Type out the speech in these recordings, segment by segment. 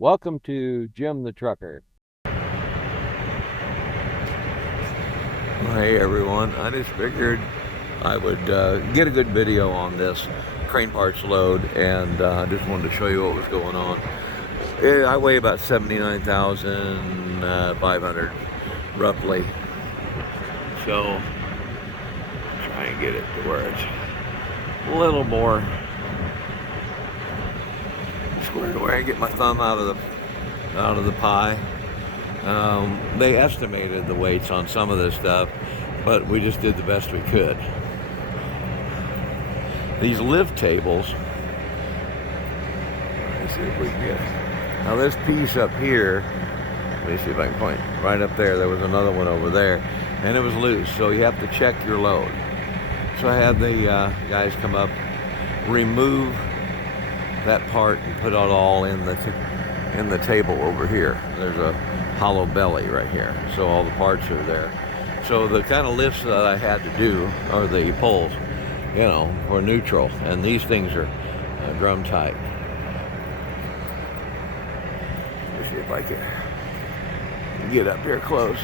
Welcome to Jim the Trucker. Hey everyone, I just figured I would get a good video on this crane parts load, and I just wanted to show you what was going on. I weigh about 79,500 roughly, so try and get it to where it's a little more squared away and get my thumb out of the pie. They estimated the weights on some of this stuff, but we just did the best we could. These lift tables, let's see if we can get it. Now this piece up here, let me see if I can point right up there. There was another one over there, and it was loose, so you have to check your load. So I had the guys come up, remove that part, and put it all in the table over here. There's a hollow belly right here, so all the parts are there. So the kind of lifts that I had to do, or the poles, were neutral, and these things are drum tight. Let's see if I can get up here close.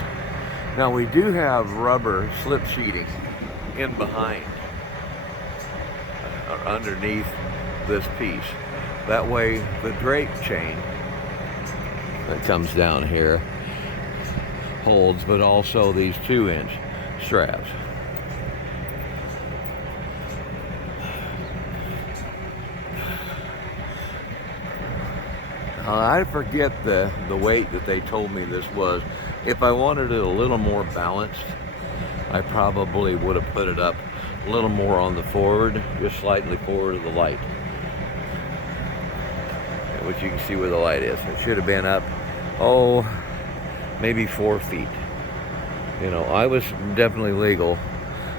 Now we do have rubber slip sheeting in behind, or underneath this piece. That way the drape chain that comes down here holds, but also these 2-inch straps. I forget the weight that they told me this was. If I wanted it a little more balanced, I probably would have put it up a little more on the forward, just slightly forward of the light, which you can see where the light is. It should have been up, maybe 4 feet. I was definitely legal.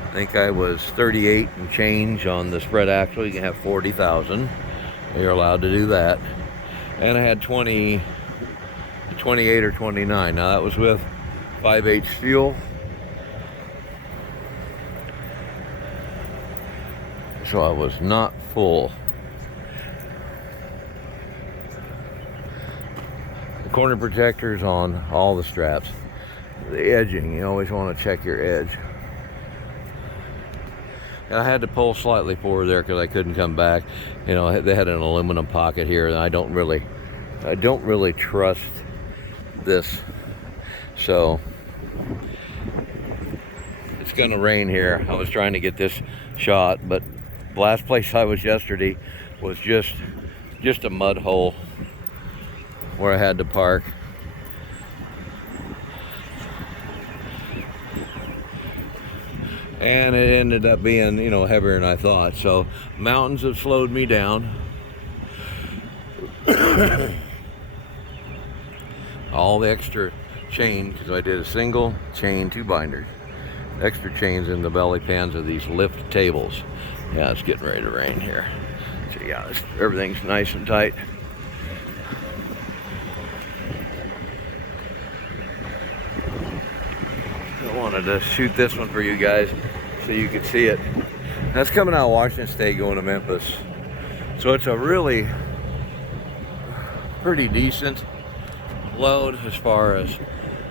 I think I was 38 and change on the spread axle. You can have 40,000. You're allowed to do that. And I had 28 or 29. Now that was with 5/8 fuel. So I was not full. The corner protectors on all the straps. The edging, you always want to check your edge. And I had to pull slightly forward there because I couldn't come back. They had an aluminum pocket here, and I don't really trust this. So it's gonna rain here. I was trying to get this shot, but the last place I was yesterday was just a mud hole where I had to park. And it ended up being, heavier than I thought. So mountains have slowed me down. All the extra chain, because I did a single chain, 2 binders. Extra chains in the belly pans of these lift tables. Yeah, it's getting ready to rain here. So yeah, everything's nice and tight. I wanted to shoot this one for you guys so you could see it. That's coming out of Washington State going to Memphis. So it's a really pretty decent load as far as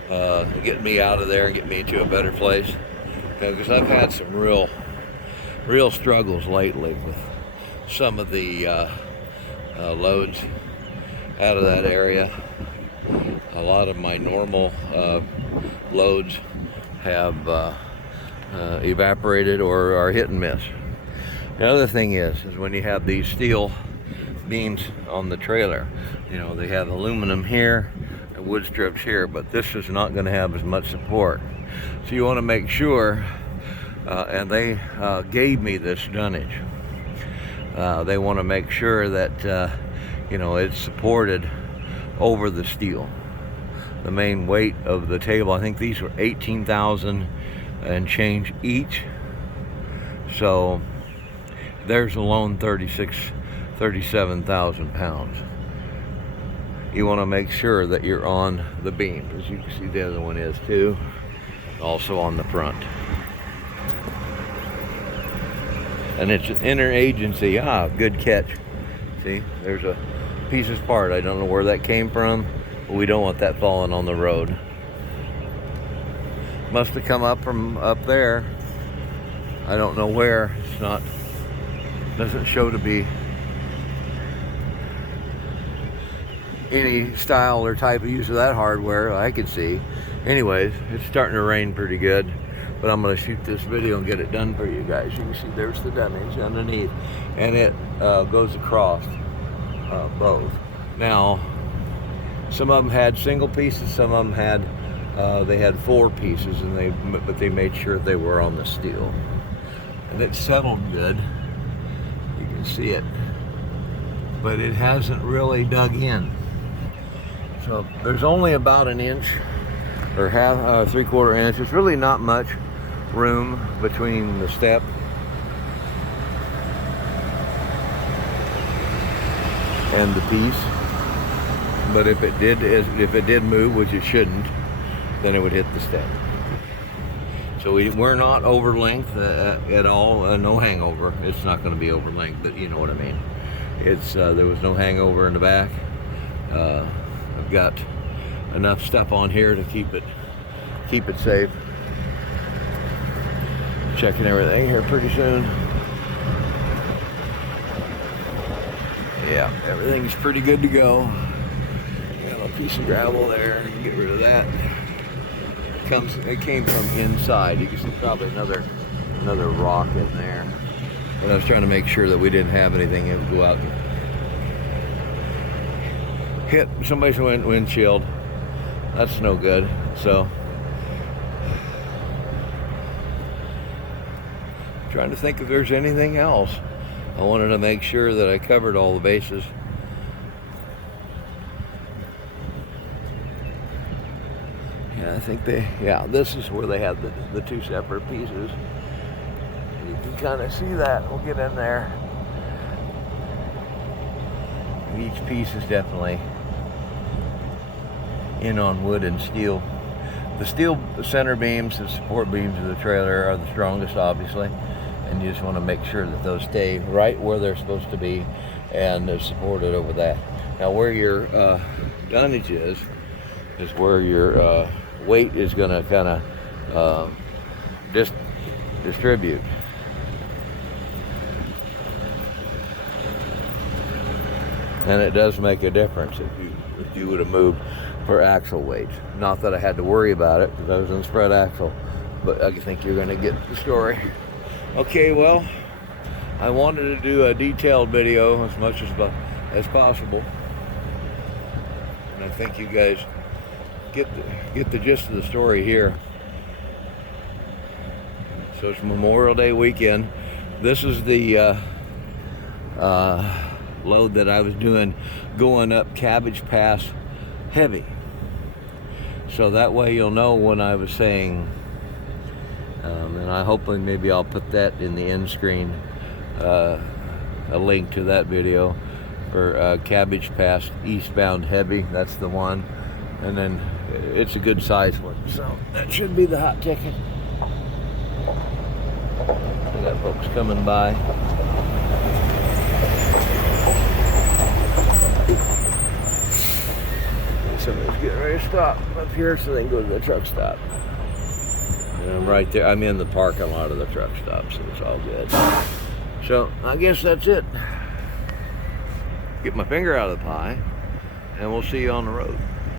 getting me out of there and getting me to a better place. Because I've had some real struggles lately with some of the loads out of that area. A lot of my normal loads have evaporated or are hit and miss. The other thing is when you have these steel beams on the trailer, they have aluminum here and wood strips here, but this is not going to have as much support. So you want to make sure, and they gave me this dunnage. They want to make sure that it's supported over the steel. The main weight of the table, I think these were 18,000 and change each. So there's alone 37,000 pounds. You want to make sure that you're on the beam, as you can see the other one is too, also on the front. And it's an interagency, good catch. See, there's a pieces apart. I don't know where that came from, but we don't want that falling on the road. Must have come up from up there. I don't know where. It's not, doesn't show to be any style or type of use of that hardware I could see. Anyways, it's starting to rain pretty good, but I'm going to shoot this video and get it done for you guys. You can see there's the damage underneath, and it goes across both. Now, some of them had single pieces, some of them had they had 4 pieces, and but they made sure they were on the steel, and it settled good. You can see it, but it hasn't really dug in. So there's only about an inch or half, 3/4 inch. It's really not much room between the step and the piece. But if it did move, which it shouldn't, then it would hit the step. So we're not over length at all. No hangover. It's not going to be over length, but you know what I mean. It's there was no hangover in the back. I've got enough stuff on here to keep it safe. Checking everything here pretty soon. Yeah, everything's pretty good to go. Got a piece of gravel there. Get rid of that. It came from inside. You can see probably another rock in there. But I was trying to make sure that we didn't have anything that would go out and hit somebody's windshield. That's no good. So, trying to think if there's anything else. I wanted to make sure that I covered all the bases. Yeah, I think this is where they had the 2 separate pieces. You can kind of see that. We'll get in there. And each piece is definitely in on wood and steel. The steel center beams, the support beams of the trailer are the strongest, obviously, and you just want to make sure that those stay right where they're supposed to be and they're supported over that. Now, where your dunnage is where your weight is going to kind of distribute. And it does make a difference if you would have moved for axle weight. Not that I had to worry about it because I was in spread axle, but I think you're going to get the story. Okay, well, I wanted to do a detailed video as much as possible, and I think you guys get the gist of the story here. So it's Memorial Day weekend. This is the load that I was doing going up Cabbage Pass heavy. So that way you'll know when I was saying, and I hopefully maybe I'll put that in the end screen, a link to that video for Cabbage Pass eastbound heavy. That's the one, and then it's a good size one. So that should be the hot ticket. We got folks coming by. Somebody's getting ready to stop up here so they can go to the truck stop. And I'm right there. I'm in the parking lot of the truck stop, so it's all good. So I guess that's it. Get my finger out of the pie, and we'll see you on the road.